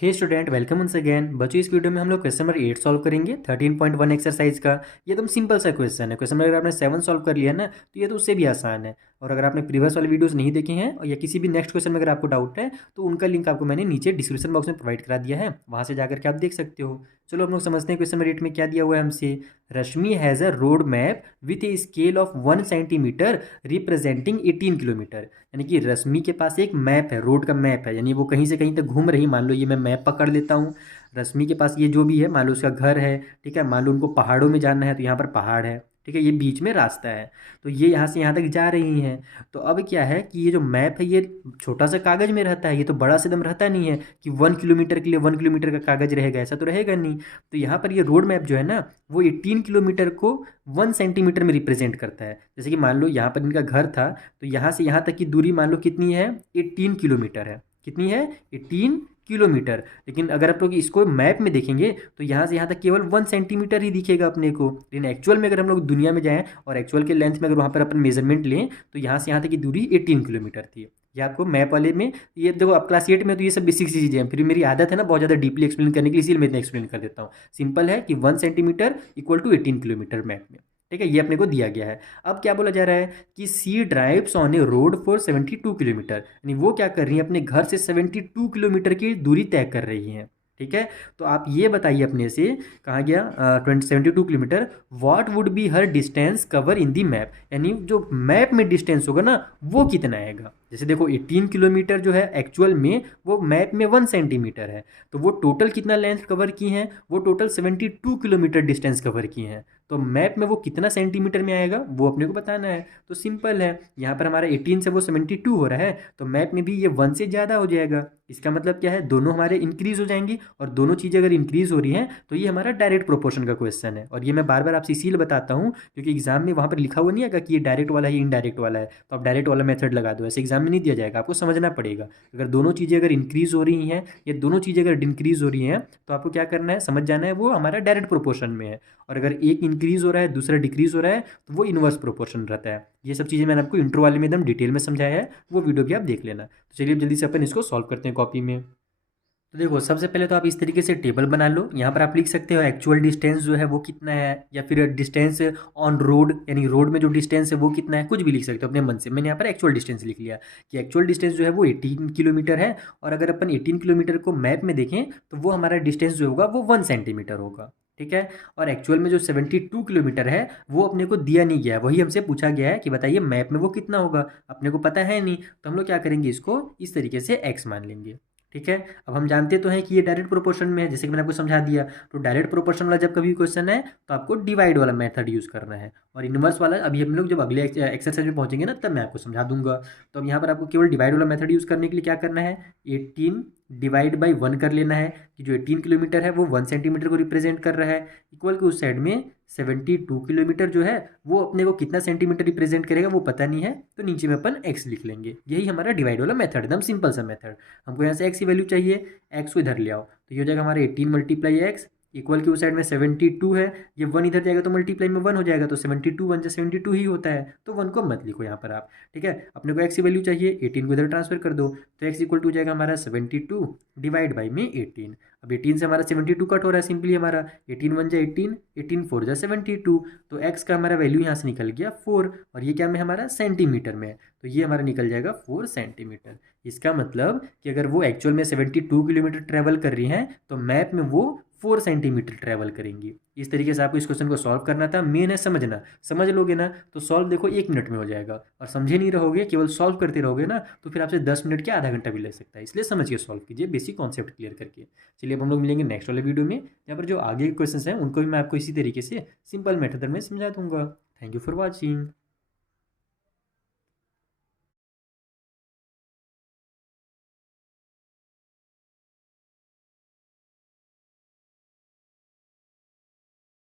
हे student, welcome once again. बच्चों, इस video में हम लोग क्वेश्चन नंबर 8 सॉल्व करेंगे 13.1 एक्सरसाइज का। ये एकदम सिंपल सा क्वेश्चन है। क्वेश्चन अगर आपने 7 सॉल्व कर लिया ना तो ये तो उससे भी आसान है। और अगर आपने प्रीवियस वाले वीडियोस नहीं देखे हैं और या किसी भी नेक्स्ट क्वेश्चन में अगर आपको डाउट है तो उनका लिंक आपको मैंने नीचे डिस्क्रिप्शन बॉक्स में प्रोवाइड करा दिया है, वहाँ से जाकर के आप देख सकते हो। चलो हम लोग समझते हैं क्वेश्चन नंबर 8 में क्या दिया हुआ है हमसे। Rashmi has a road map with a scale of 1 centimetre representing 18 kilometre. यानी कि रश्मि के पास एक मैप है, रोड का मैप है, यानी वो कहीं से कहीं तक घूम रही। मान लो ये मैं मैप पकड़ लेता हूँ। रश्मि के पास ये जो भी है, मान लो उसका घर है, ठीक है। मान लो उनको पहाड़ों में जाना है तो यहाँ पर पहाड़ है, ठीक है। ये बीच में रास्ता है, तो ये यहाँ से यहाँ तक जा रही हैं। तो अब क्या है कि ये जो मैप है ये छोटा सा कागज़ में रहता है, ये तो बड़ा से एकदम रहता नहीं है कि 1 किलोमीटर के लिए 1 किलोमीटर का कागज़ रहेगा, ऐसा तो रहेगा नहीं। तो यहाँ पर ये रोड मैप जो है ना वो 18 किलोमीटर को 1 सेंटीमीटर में रिप्रेजेंट करता है। जैसे कि मान लो यहाँ पर इनका घर था, तो यहाँ से यहाँ तक की दूरी मान लो कितनी है, 18 किलोमीटर है। कितनी है, 18 किलोमीटर। लेकिन अगर आप लोग इसको मैप में देखेंगे तो यहाँ से यहाँ तक केवल 1 सेंटीमीटर ही दिखेगा अपने को। लेकिन एक्चुअल में अगर हम लोग दुनिया में जाएँ और एक्चुअल के लेंथ में अगर वहाँ पर अपन मेजरमेंट लें तो यहाँ से यहाँ तक की दूरी 18 किलोमीटर थी। ये आपको मैप वाले में, ये देखो आप क्लास 8 में तो ये सब बेसिक चीज़ें हैं, फिर मेरी आदत है ना बहुत ज़्यादा डीपली एक्सप्लेन करने की, इसलिए मैं इतना एक्सप्लेन कर देता हूँ। सिंपल है कि 1 centimetre equal to 18 kilometre map में, ठीक है। ये अपने को दिया गया है। अब क्या बोला जा रहा है कि she drives on a road for 72 kilometre, यानी वो क्या कर रही है, अपने घर से 72 किलोमीटर की दूरी तय कर रही हैं, ठीक है। तो आप ये बताइए अपने से, कहाँ गया 72 kilometre, what would be her distance cover in the map, यानी जो मैप में डिस्टेंस होगा ना वो कितना आएगा। जैसे देखो 18 किलोमीटर जो है एक्चुअल में वो मैप में 1 सेंटीमीटर है, तो वो टोटल कितना लेंथ कवर की हैं, वो टोटल 72 किलोमीटर डिस्टेंस कवर की हैं। तो मैप में वो कितना सेंटीमीटर में आएगा वो अपने को बताना है। तो सिंपल है, यहाँ पर हमारा 18 से वो 72 हो रहा है, तो मैप में भी ये 1 से ज़्यादा हो जाएगा। इसका मतलब क्या है, दोनों हमारे इंक्रीज हो जाएंगी, और दोनों चीज़ें अगर इंक्रीज हो रही हैं तो ये हमारा डायरेक्ट प्रोपोर्शन का क्वेश्चन है। और ये मैं बार बार आपसे इसीलिए बताता हूँ क्योंकि एग्जाम में वहाँ पर लिखा हुआ नहीं आएगा कि ये डायरेक्ट वाला है इनडायरेक्ट वाला है, तो आप डायरेक्ट वाला मेथड लगा दो, ऐसे एग्जाम में नहीं दिया जाएगा। आपको समझना पड़ेगा, अगर दोनों चीज़ें अगर इंक्रीज हो रही हैं या दोनों चीज़ें अगर डिक्रीज हो रही हैं तो आपको क्या करना है, समझ जाना है वो हमारा डायरेक्ट प्रोपोर्शन में है। और अगर एक इंक्रीज हो रहा है दूसरा डिक्रीज हो रहा है तो वो इन्वर्स प्रोपोर्शन रहता है। ये सब चीज़ें मैंने आपको इंट्रो वाले में एकदम डिटेल में समझाया है, वो वीडियो भी आप देख लेना। तो चलिए अब जल्दी से अपन इसको सॉल्व करते हैं कॉपी में। तो देखो सबसे पहले तो आप इस तरीके से टेबल बना लो। यहाँ पर आप लिख सकते हो एक्चुअल डिस्टेंस जो है वो कितना है, या फिर डिस्टेंस ऑन रोड, यानी रोड में जो डिस्टेंस है वो कितना है, कुछ भी लिख सकते हो अपने मन से। मैंने यहाँ पर एक्चुअल डिस्टेंस लिख लिया कि एक्चुअल डिस्टेंस जो है वो 18 किलोमीटर है। और अगर अपन 18 किलोमीटर को मैप में देखें तो वो हमारा डिस्टेंस जो होगा वो 1 सेंटीमीटर होगा, ठीक है। और एक्चुअल में जो 72 किलोमीटर है वो अपने को दिया नहीं गया है, वही हमसे पूछा गया है कि बताइए मैप में वो कितना होगा। अपने को पता है नहीं, तो हम लोग क्या करेंगे, इसको इस तरीके से एक्स मान लेंगे, ठीक है। अब हम जानते तो हैं कि ये डायरेक्ट प्रोपोर्शन में है, जैसे कि मैंने आपको समझा दिया। तो डायरेक्ट प्रोपोर्शन वाला जब कभी क्वेश्चन है तो आपको डिवाइड वाला मेथड यूज़ करना है, और इनवर्स वाला अभी हम लोग जब अगले एक्सरसाइज में पहुंचेंगे ना तब मैं आपको समझा दूंगा। तो अब यहाँ पर आपको केवल डिवाइड वाला मेथड यूज़ करने के लिए क्या करना है, 18 डिवाइड बाई 1 कर लेना है कि जो 18 किलोमीटर है वो 1 सेंटीमीटर को रिप्रेजेंट कर रहा है, इक्वल के उस साइड में 72 किलोमीटर जो है वो अपने को कितना सेंटीमीटर रिप्रेजेंट करेगा वो पता नहीं है, तो नीचे में अपन एक्स लिख लेंगे। यही हमारा डिवाइड वाला मेथड, एकदम सिंपल सा मेथड। हमको यहाँ से एक्स की वैल्यू चाहिए, एक्स को इधर ले आओ, तो ये हो जाएगा हमारा 18 मल्टीप्लाई एक्स, इक्वल की उस साइड में 72 है, ये 1 इधर जाएगा तो मल्टीप्लाई में 1 हो जाएगा, तो 72 1 से 72 ही होता है, तो 1 को मत लिखो यहाँ पर आप, ठीक है। अपने को एक्स की वैल्यू चाहिए, 18 को इधर ट्रांसफर कर दो, तो एक्स इक्वल टू हो जाएगा हमारा 72 डिवाइड बाई में 18। अब 18 से हमारा 72 कट हो रहा है, सिंपली हमारा 18 1 जा 18, 18 4 जा 72, तो एक्स का हमारा वैल्यू यहाँ से निकल गया 4, और ये क्या में हमारा सेंटीमीटर में है, तो ये हमारा निकल जाएगा 4 सेंटीमीटर। इसका मतलब कि अगर वो एक्चुअल में 72 किलोमीटर ट्रैवल कर रही हैं तो मैप में वो 4 सेंटीमीटर ट्रैवल करेंगी। इस तरीके से आपको इस क्वेश्चन को सॉल्व करना था। मेन है समझना, समझ लोगे ना तो सॉल्व देखो 1 मिनट में हो जाएगा, और समझे नहीं रहोगे केवल सॉल्व करते रहोगे ना तो फिर आपसे 10 मिनट के आधा घंटा भी लग सकता है। इसलिए समझ के सॉल्व कीजिए, बेसिक कॉन्सेप्ट क्लियर करके। चलिए अब हम लोग मिलेंगे नेक्स्ट वाले वीडियो में, यहाँ पर जो आगे के क्वेश्चन हैं उनको भी मैं आपको इसी तरीके से सिंपल मेथड में समझा दूंगा। Thank you for watching.